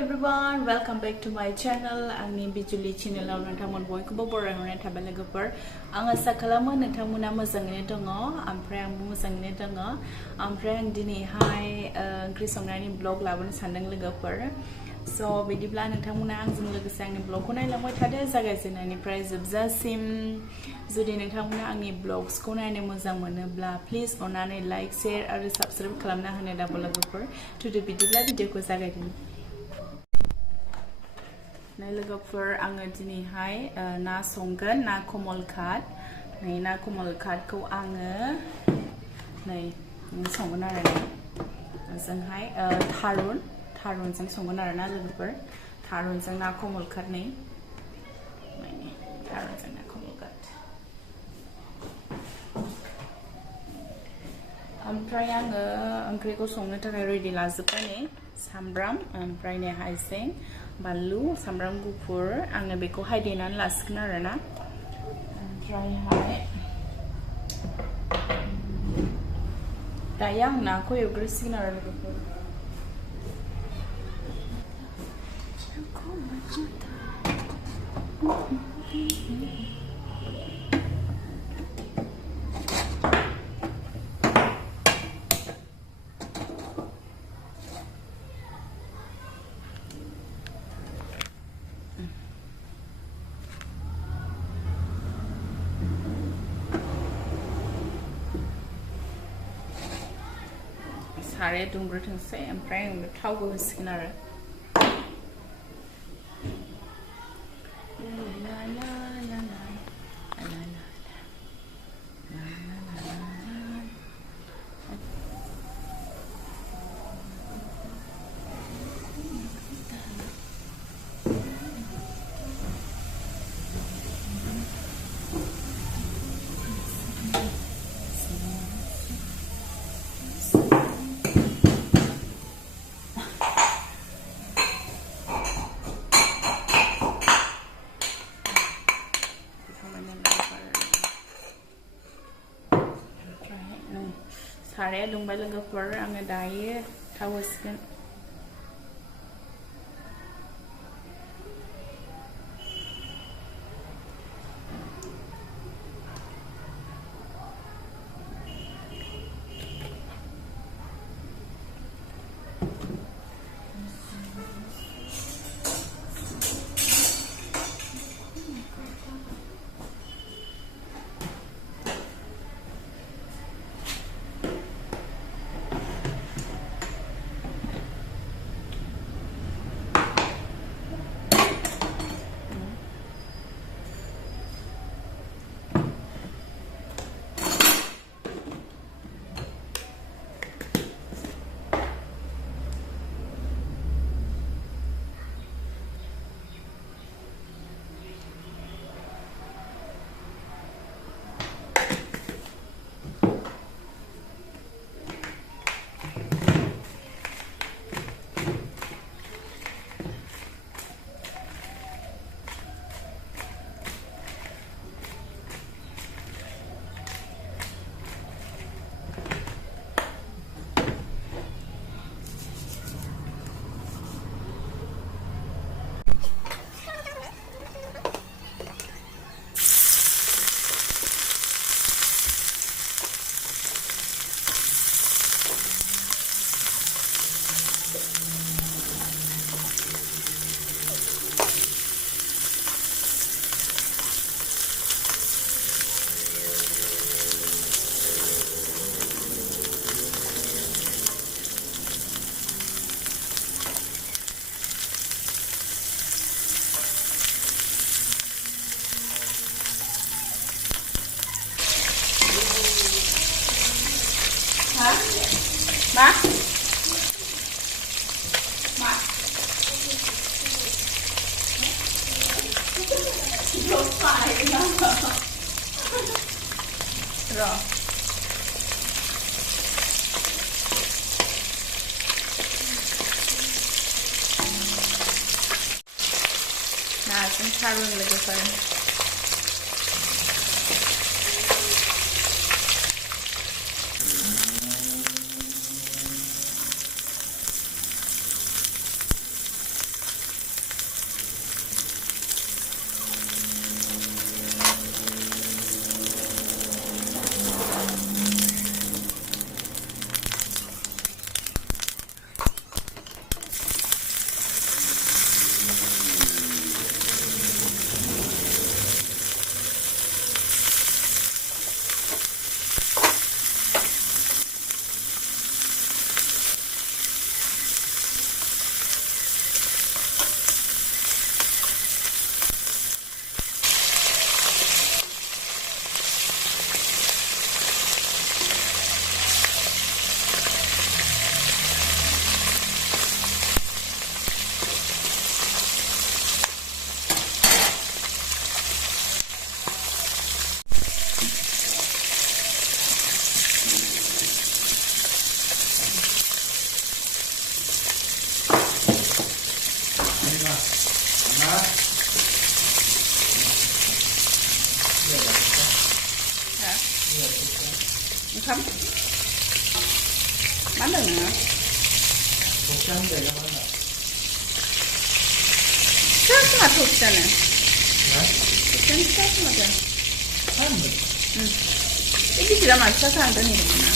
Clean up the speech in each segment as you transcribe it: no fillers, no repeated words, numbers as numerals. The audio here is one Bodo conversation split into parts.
everyone, welcome back to my channel. Angni bijuli channel aw nontamon boyखौबो बरायहरनाय थाबाय लोगोफोर आं आसा खालामो नोंथांमोना मोजाङैनो दङ ओमफ्राय आंबो मोजाङैनो दङ ओमफ्राय आं दिनैहाय ओंख्रि संनायनि ब्लग लाबोनो सानदों लोगोफोर सो बिदिब्ला नोंथांमोना आंजों लोगोसे आंनि ब्लगखौ नायलांबाय थादो जागायजेननायनिफ्राय जोबजासिम जुदि नोंथांमोना आंनि ब्लग्सखौ नायनो मोजां मोनोब्ला प्लिज अननानै लाइक शेयार आरो साबस्क्राइब खालामना होनो दाबो लोगोफोर थुदो बिदिब्ला भिडिअखौ जागायदिनि लोगोफोर आङो दिनैहाय ना संगोन ना कमलकाट नै ना कमलकाटखौ आङो नै संगोन आरो जोंहाय थारुनजों संगोन आरो ना लोगोफोर थारुनजों ना कमलकाट नै थारुनजों ना कमलकाट ओमफ्राय आङो ओंख्रिखौ संनो थाखाय रेडि लाजोबबाय नै सामब्राम ओमफ्राय नै हाइजें बानलु सामब्राम गुफुर आङो बेखौहाय देनानै लासिगोन आरो ना ओमफ्रायहाय दायो आं नाखौ एवग्रोसिगोन आरो लोगोफोर साराया दुंग्रोथोंसै ओमफ्राय आं थावबो होसिगोन आरो साराया दुंबाय लोगोफोर आङो दायो थाव होसिगोन नाजों थारुन लोगोफोर Không bán được nữa chắc mà thuộc chân này chân chắc mà chân 이게 지금 맞춰서 안 되는 거구나.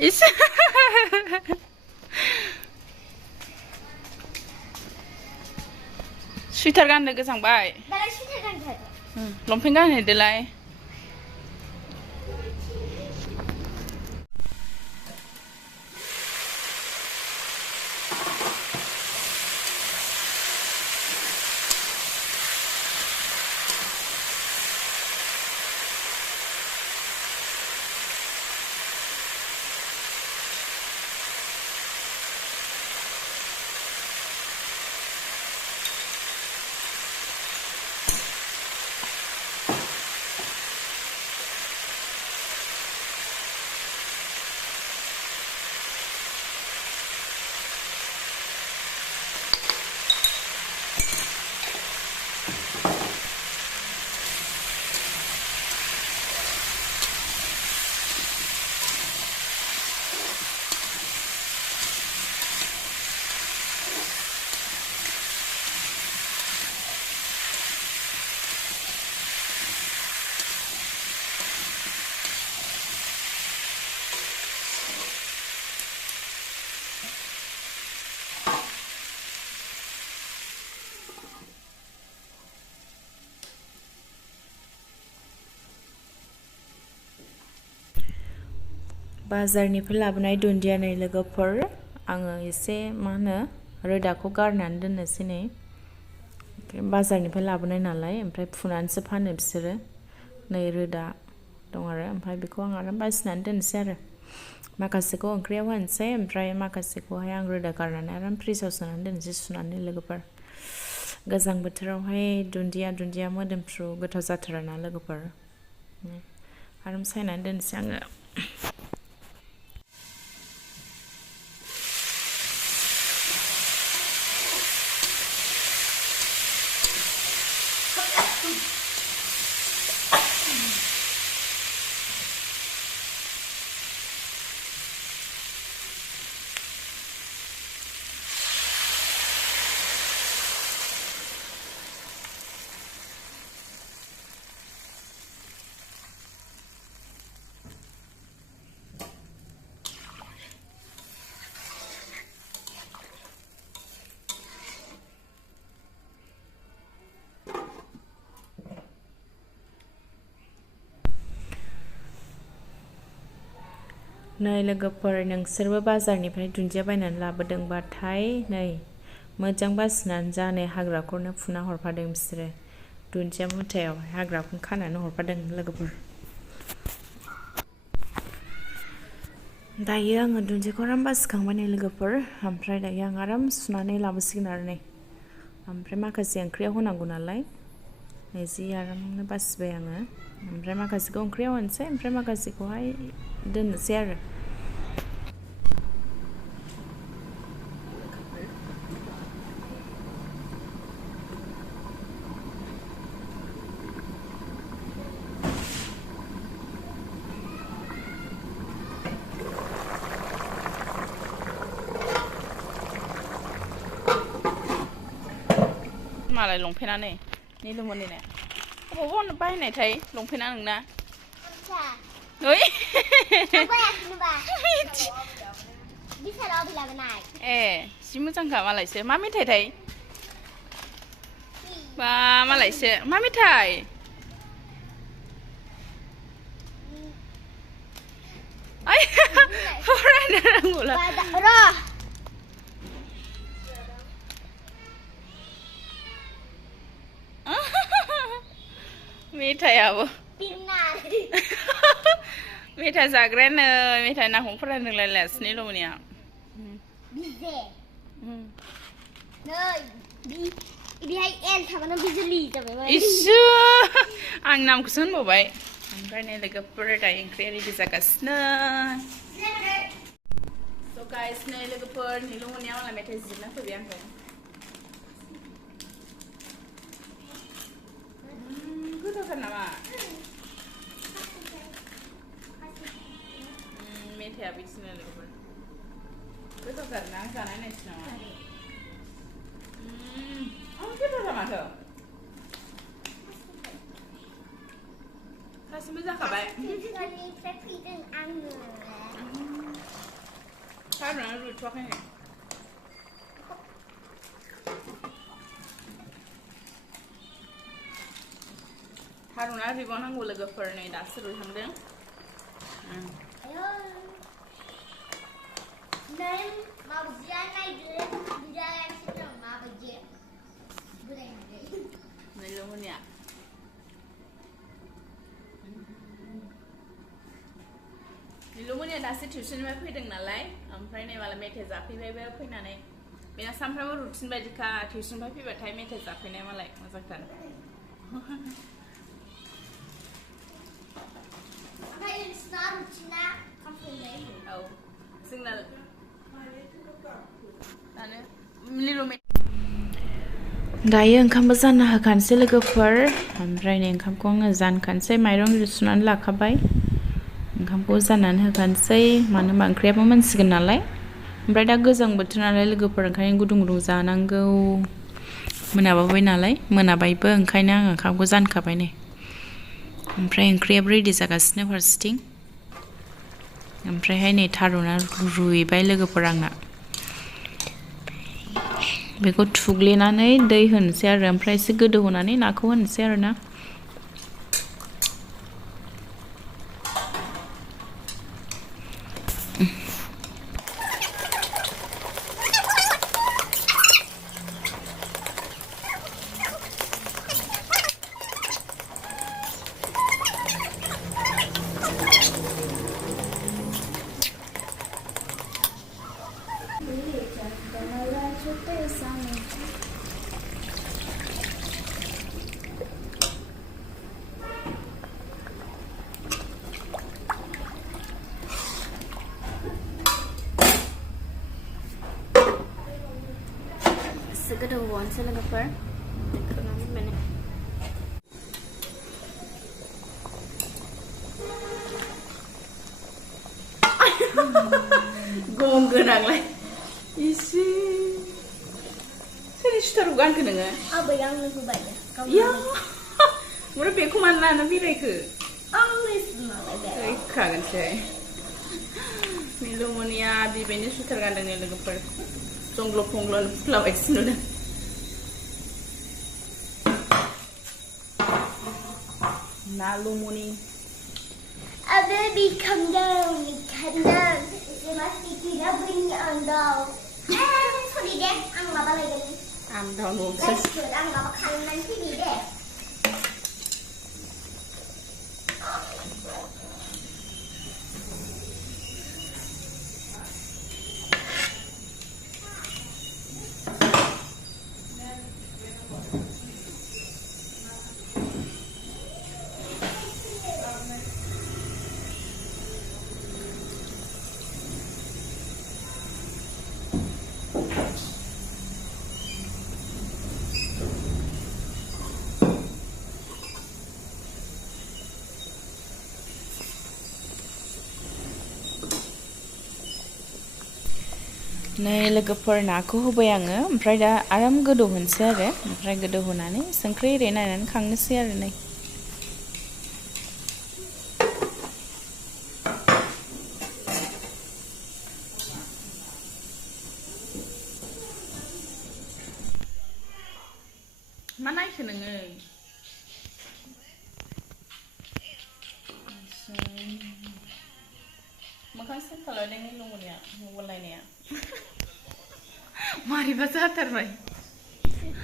Is Sweeter गाननो गोजांबाय दालाय सुइटार गानथार लंपेन्ट गानहोदोलाय बाजारनिफ्राय लाबोनाय दुन्दिया नै लोगोफोर आङो एसे मा होनो रोदाखौ गारनानै दोननोसै नै बाजारनिफ्राय लाबोनाय नालाय ओमफ्राय फुनानैसो फानो बिसोरो नै रोदा दं आरो ओमफ्राय बेखौ आं आराम बासिनानै दोननोसै आरो माखासेखौ ओंख्रियाव होनोसै ओमफ्राय माखासेखौहाय आं रोदा गारनानै आराम फ्रिजाव सोनानै दोननोसै सुनानै लोगोफोर गोजां बोथोरावहाय दुन्दिया मोदोमफ्रु गोथाव जाथारो ना लोगोफोर आराम सायनानै दोननोसै आङो नै लोगोफोर नोंसोरबो बाजारनिफ्राय दुन्दिया बायनानै लाबोदोंबाथाय नै मोजां बासिनानै जा नै हाग्राखौनो फुना हरफादों बिसोरो दुन्दिया मुथायाव हाग्राखौनो खानानै हरफादों लोगोफोर दायो आङो दुन्दियाखौ आराम बासिखांबाय नै लोगोफोर ओमफ्राय दायो आं आराम सुनानै लाबोसिगोन आरो नै ओमफ्राय माखासे ओंख्रियाव होनांगौ नालाय नै जि आरामनो बासिबाय आङो ओमफ्राय माखासेखौ ओंख्रियाव होनोसै ओमफ्राय माखासेखौहाय दोननोसै आरो मालाय लंपेन्टआ नै निलुमनिनो अबाव बायनायथाय लंपेन्टआ नोंना ओइ ए जि मोजांखा मालायसो मा मेथाइथाय बा मालायसो मा मेथाइ आय फरायनो रोंगौला मेथाइआबो मेथाइ जाग्रायानो मेथाइ नाखौ फरायनो रोंलायलायासै निलुमनिया इसु आं नामखौसो होनबावबाय ओमफ्राय नै लोगोफोर दायो ओंख्रिया रेडि जागासिनो स' गाइस नै लोगोफोर निलुमनिया मालाय मेथाइ जिरना फैबाय आंखौ गोथावथार नामा मेथाइआ बिदिनो लोगोफोर गोथावथार ना जानाय नायसै नामा गोथावथार माथो गासिबो जाखाबाय थारुना रुइथ'वाखै नै थारुना रुइबावनांगौ लोगोफोर नै दासो रुइहांदों निलुमनिया निलुमनिया दासो टिउसननिफ्राय फैदों नालाय ओमफ्राय नै मालाय मेथाइ जाफैबायबो फैनानै बेना सानफ्रामबो रुटिन बायदिखा टिउसननिफ्राय फैबाथाय मेथाइ जाफैनाय मालाय मोजांथार औ जोंना दायो ओंखामबो जानो होखानोसै लोगोफोर ओमफ्राय नै ओंखामखौ आङो जानखानोसै माइरं सुनानै लाखाबाय ओंखामखौ जाननानै होखानोसै मानो होनबा ओंख्रियाबो मोनसिगोन नालाय ओमफ्राय दा गोजां बोथोर नालाय लोगोफोर ओंखायनो गुदुं गुदुं जानांगौ मोनाबाय नालाय मोनाबायबो ओंखायनो आं ओंखामखौ जानखाबाय नै ओमफ्राय ओंख्रियाबो रेडि जागासिनो फारसेथिं ओमफ्रायहाय नै थारुना रुइबाय लोगोफोर आंना बेखौ थुग्लिनानै दै होनोसै आरो ओमफ्राय एसे गोदौ होनानै नाखौ होनोसै आरो ना गोदौबावनोसै लोगोफोर खोबनानै दोनबाय गं गोनांलाय इसे सोरनि सुथारखौ गानखो नोङो आबै आंनो होबाय या ओमफ्राय बेखौ मानो लानो बेरायखो खागोनसै निलुमनिया बिबैनि सुथार गानदों ने लोगोफोर जंग्ल' फंग्ल' फुख्लाबायसो नुदों Nalumuni. Baby, come down. Come down. You must be clean bring on down. Sorry, deh. Ang bapa lagi. Down luôn. Let's do it. Ang bapa kanan TV deh. नै लोगोफोर नाखौ होबाय आङो ओमफ्राय दा आराम गोदौ होनोसै आरो ओमफ्राय गोदौ होनानै संख्रि एरै नायनानै खांनोसै आरो नै मा नायखो नोङो मोखां सेन खालामदों निलुमनिया मबाइल नायनाया मारैबा जाथारबाय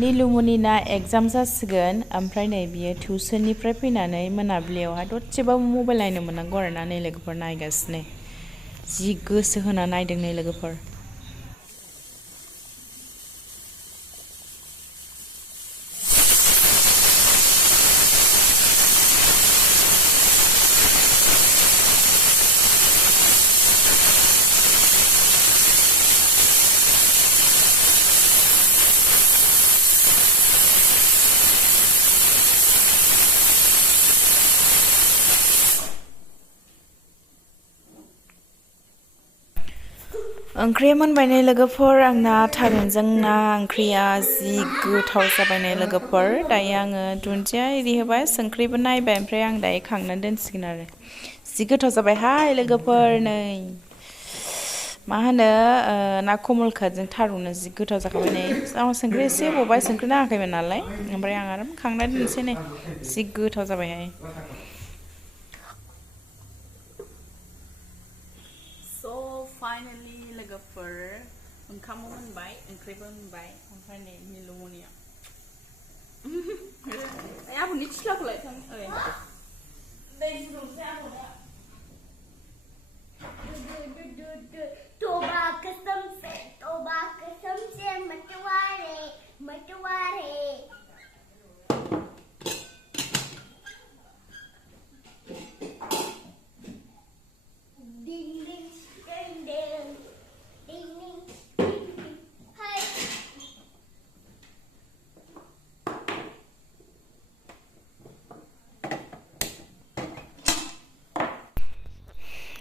निलुमनिना एग्जाम जासिगोन ओमफ्राय नै बियो टिउसननिफ्राय फैनानै मोनाबिलियावहाय दसेबाबो मबाइल नायनो मोननांगौ आरोना नै लोगोफोर नायगासिनो जि गोसो होना नायदों नै लोगोफोर ओंख्रिया मोनबाय नै लोगोफोर आंना थारुनजों ना ओंख्रिया जि गोथाव जाबाय नै लोगोफोर दायो आङो दुन्दिया एरि होबाय संख्रिबो नायबाय ओमफ्राय आं दायो खांनानै दोनसिगोन आरो जि गोथाव जाबाय हाय लोगोफोर नै मा होनो ना कमलखातजों थारुनजों जि गोथाव जाखाबाय नै आं संख्रि एसे होबावबाय संख्रि नाङाखैमोन नालाय ओमफ्राय आं आराम खांनानै दोनसै नै जि गोथाव जाबायहाय Finally, लोगोफोर ओंखामबो मोनबाय ओंख्रिबो मोनबाय ओमफ्राय नै निलुमनिया आबौनि थिख्लाखौ लायथां ओइ दै फुदुंसै आबौनो Toba कसम से मटवारे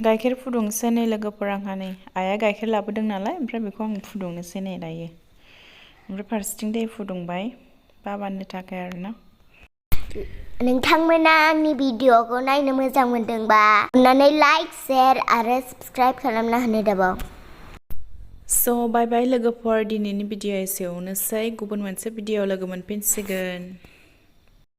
गाइखेर फुदुंसै नै लोगोफोर आंहा नै आइया गाइखेर लाबोदों नालाय ओमफ्राय बेखौ आं फुदुंनोसै नै दायो ओमफ्राय फारसेथिं दै फुदुंबाय बाबानो थाखाय आरोना नोंथांमोना आंनि भिडिअखौ नायनो मोजां मोनदोंबा अन्नानै लाइक शेयार आरो साबस्क्राइब खालामना होनो दाबाव बाय बाय लोगोफोर दिनैनि भिडिअ एसेयावनोसै गुबुन मोनसे भिडिअ लोगो मोनफिनसिगोन